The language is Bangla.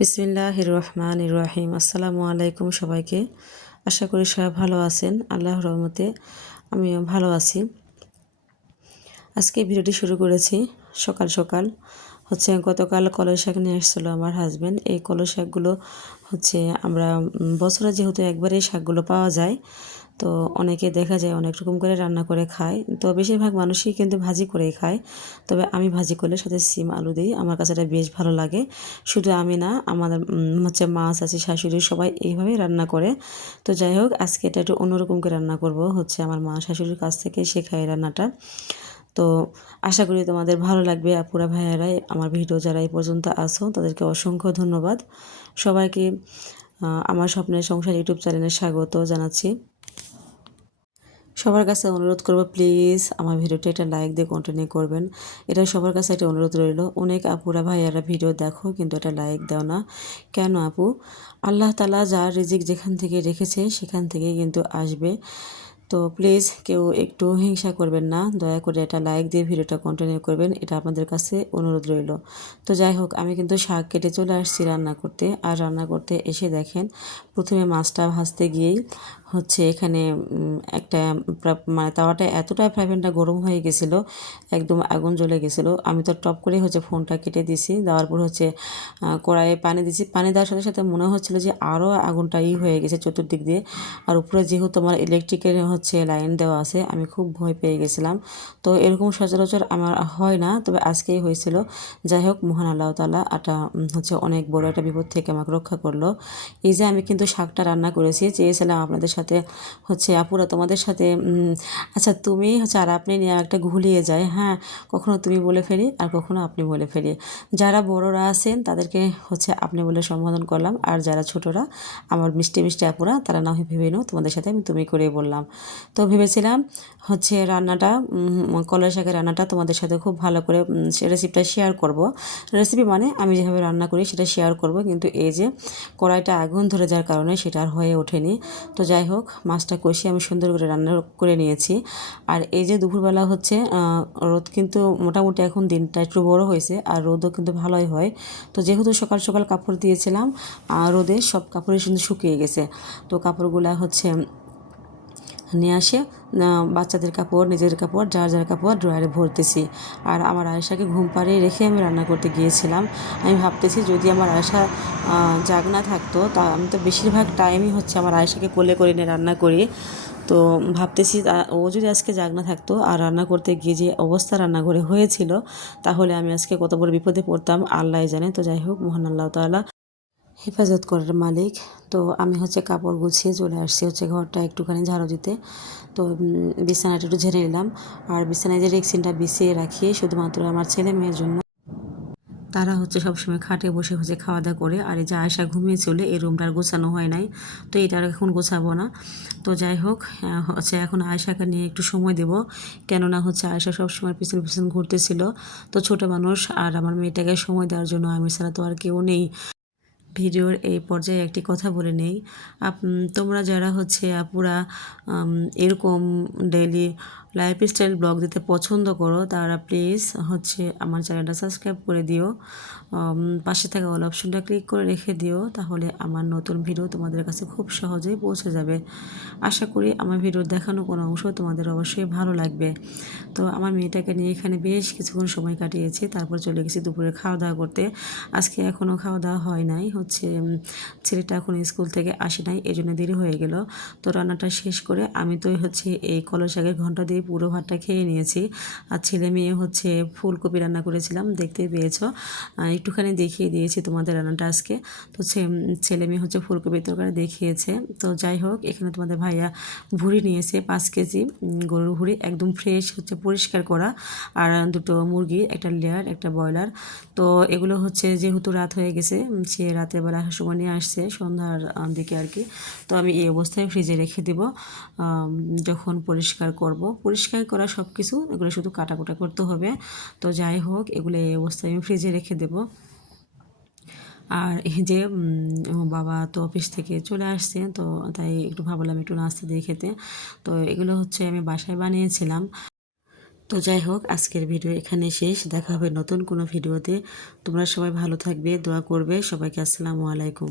বিসমিল্লাহ রহমান রহিম আসসালামু আলাইকুম সবাইকে। আশা করি সবাই ভালো আছেন। আল্লাহ রহমতে আমিও ভালো আছি। আজকে ভিডিওটি শুরু করেছি সকাল সকাল। হচ্ছে গতকাল কলই শাক নিয়ে আসছিল আমার হাজব্যান্ড এই কলই শাকগুলো হচ্ছে আমরা বছরে যেহেতু একবারে এই শাকগুলো পাওয়া যায়, তো অনেকে দেখা যায় অনেক রকম করে রান্না করে খায়। তো বেশিরভাগ মানুষই কিন্তু ভাজি করেই খায়। তবে আমি ভাজি করলে সাথে সিম, আলু দিই। আমার কাছে এটা বেশ ভালো লাগে। শুধু আমি না আমাদের হচ্ছে মাছ আছে, শাশুড়ি সবাই এইভাবেই রান্না করে। তো যাই হোক, আজকে এটা একটু অন্যরকম করে রান্না করব। হচ্ছে আমার মা শাশুড়ির কাছ থেকে শেখায় রান্নাটা। তো আশা করি তোমাদের ভালো লাগবে, আপুরা ভাইয়ারাই, আমার ভিডিও যারা এই পর্যন্ত আসো তাদেরকে অসংখ্য ধন্যবাদ। সবাইকে আমার স্বপ্নের সংসার ইউটিউব চ্যানেলে স্বাগত জানাচ্ছি। সবার কাছে অনুরোধ করব, প্লিজ আমার ভিডিওটা একটা লাইক দিয়ে কন্টিনিউ করবেন। এটা সবার কাছে একটা অনুরোধ রইল, অনেক আপুরা ভাইয়ারা ভিডিও দেখো, কিন্তু এটা লাইক দাও না। কেন আপু? আল্লাহ তালা যার রিজিক যেখান থেকে রেখেছে, সেখান থেকে কিন্তু আসবে। তো প্লিজ কেউ একটু হিংসা করবেন না। দয়া করে এটা লাইক দিয়ে ভিডিওটা কন্টিনিউ করবেন। এটা আপনাদের কাছে অনুরোধ রইল। তো যাই হোক, আমি কিন্তু শাক কেটে চলে আসছি রান্না করতে। আর রান্না করতে এসে দেখেন, প্রথমে মাছটা ভাজতে গিয়েই হচ্ছে এখানে একটা মানে তাওয়াটা এতটাই ফ্রাইপ্যানটা গরম হয়ে গেছিল, একদম আগুন জ্বলে গেছিল। আমি তো টপ করে হচ্ছে ফোনটা কেটে দিছি, দেওয়ার পর হচ্ছে কড়াইয়ে পানি দিছি। পানি দেওয়ার সাথে সাথে মনে হচ্ছিল যে আরও আগুনটা ই হয়ে গেছে চতুর্দিক দিয়ে। আর উপরে যেহেতু আমার ইলেকট্রিকের হচ্ছে লাইন দেওয়া আছে, আমি খুব ভয় পেয়ে গেছিলাম। তো এরকম সচরাচর আমার হয় না, তবে আজকেই হয়েছিল। যাই হোক, মহান আল্লাহ তালা এটা হচ্ছে অনেক বড় একটা বিপদ থেকে আমাকে রক্ষা করল। এই যে আমি কিন্তু শাকটা রান্না করেছি, চেয়েছিলাম আপনাদের সাথে হচ্ছে আপুরা তোমাদের সাথে আচ্ছা তুমি হচ্ছে আর আপনি নিয়ে একটা ঘুলিয়ে যায় হ্যাঁ? কখনো তুমি বলে ফেলি আর কখনো আপনি বলে ফেলি। যারা বড়রা আছেন তাদেরকে হচ্ছে আপনি বলে সম্বোধন করলাম আর যারা ছোটরা, আমার মিষ্টি মিষ্টি আপুরা, তারা না ভেবে নো তোমাদের সাথে আমি তুমি করে বললাম। তো ভেবেছিলাম হচ্ছে রান্নাটা কলাই শাকের রান্নাটা তোমাদের সাথে খুব ভালো করে রেসিপিটা শেয়ার করব। রেসিপি মানে আমি যেভাবে রান্না করি সেটা শেয়ার করব, কিন্তু এই যে কড়াইটা আগুন ধরে যাওয়ার কারণে সেটা আর হয়ে ওঠেনি। তো যাই হোক মাছটা কষিয়ে আমি সুন্দর করে রান্না করে নিয়েছি। আর এই যে দুপুরবেলা হচ্ছে রোদ কিন্তু মোটামুটি এখন দিনটা একটু বড় হয়েছে, আর রোদও কিন্তু ভালোই হয়। তো যেহেতু সকাল সকাল কাপড় দিয়েছিলাম আর রোদে সব কাপড়ই কিন্তু শুকিয়ে গেছে। তো কাপড়গুলা হচ্ছে নিয়ে আসে বাচ্চাদের কাপড়, নিজের কাপড়, যার যার কাপড় ড্রয়ারে ভরতেছি। আর আমার আয়েশাকে ঘুম পাড়িয়ে রেখে আমি রান্না করতে গিয়েছিলাম। আমি ভাবতেছি যদি আমার আয়েশা জাগ না থাকতো, তা আমি তো বেশিরভাগ টাইমই হচ্ছে আমার আয়েশাকে কোলে করে নিয়ে রান্না করি। তো ভাবতেছি ও যদি আজকে জাগনা থাকতো আর রান্না করতে গিয়ে যে অবস্থা রান্নাঘরে হয়েছিল, তাহলে আমি আজকে কত বড় বিপদে পড়তাম আল্লাহ জানে। তো যাই হোক, মহান আল্লাহ তাল্লাহ হেফাজত করার মালিক। তো আমি হচ্ছে কাপড় গুছিয়ে চলে আসছি হচ্ছে ঘরটা একটুখানি ঝাড়ু দিতে। তো বিছানাটা একটু ঝেড়ে নিলাম। আর বিছানায় যে রেক্সিনটা বিছিয়ে রাখি, শুধুমাত্র আমার ছেলে মেয়ের জন্য। তারা হচ্ছে সবসময় খাটে বসে হচ্ছে খাওয়া দাওয়া করে। আর এই যে আয়সা ঘুমিয়ে চলে, এই রুমটা আর গোছানো হয় নাই। তো এটা আর এখন গোছাবো না। তো যাই হোক হচ্ছে এখন আয়সাকে নিয়ে একটু সময় দেব। কেননা হচ্ছে আয়সা সবসময় পিছন পিছন ঘুরতেছিল। তো ছোট মানুষ আর আমার মেয়েটাকে সময় দেওয়ার জন্য আমি ছাড়া তো আর কেউ নেই। ভিডিওর এই পর্যায়ে একটি কথা বলে নেই। তোমরা যারা হচ্ছে আপুরা এরকম ডেইলি লাইফস্টাইল ব্লগ দিতে পছন্দ করো, তারা প্লিজ হচ্ছে আমার চ্যানেলটা সাবস্ক্রাইব করে দিও। পাশে থাকা অল অপশনটা ক্লিক করে রেখে দিও, তাহলে আমার নতুন ভিডিও তোমাদের কাছে খুব সহজেই পৌঁছে যাবে। আশা করি আমার ভিডিওর দেখানো কোনো অংশ তোমাদের অবশ্যই ভালো লাগবে। তো আমার মেয়েটাকে নিয়ে এখানে বেশ কিছুক্ষণ সময় কাটিয়েছি, তারপর চলে গেছি দুপুরে খাওয়া দাওয়া করতে। আজকে এখনও খাওয়া দাওয়া হয় নাই হচ্ছে ছেলেটা এখন স্কুল থেকে আসে নাই এই জন্য দেরি হয়ে গেল। তো রান্নাটা শেষ করে আমি তো হচ্ছে এই কলস শাকের ঘণ্টা দিয়ে পুরো ভাতটা খেয়ে নিয়েছি। আর ছেলে মেয়ে হচ্ছে ফুলকপি রান্না করেছিলাম, দেখতে পেয়েছ। একটুখানি দেখিয়ে দিয়েছি তোমাদের রান্নাটা আজকে। তো ছেলে মেয়ে হচ্ছে ফুলকপির তরকারি দেখিয়েছে। তো যাই হোক, এখানে তোমাদের ভাইয়া ভুড়ি নিয়েছে পাঁচ কেজি গরুর ভুড়ি একদম ফ্রেশ হচ্ছে, পরিষ্কার করা। আর দুটো মুরগি, একটা লেয়ার একটা ব্রয়লার তো এগুলো হচ্ছে যেহেতু রাত হয়ে গেছে সে রাতের বেলা আসার সময় নিয়ে আসছে সন্ধ্যার দিকে আর কি। তো আমি এই অবস্থায় ফ্রিজে রেখে দেব যখন পরিষ্কার করব। পরিষ্কার করা সব কিছু এগুলো শুধু কাটাকুটা করতে হবে। তো যাই হোক, এগুলো এই অবস্থায় আমি ফ্রিজে রেখে দেবো। আর এই যে বাবা তো অফিস থেকে চলে আসছে, তো তাই একটু ভাবলাম একটু নাস্তা দিয়ে খেতে। তো এগুলো হচ্ছে আমি বাসায় বানিয়েছিলাম। তো যাই হোক, আজকের ভিডিও এখানে শেষ। দেখা হবে নতুন কোনো ভিডিওতে। তোমরা সবাই ভালো থাকবে, দোয়া করবে। সবাইকে আসসালামু আলাইকুম।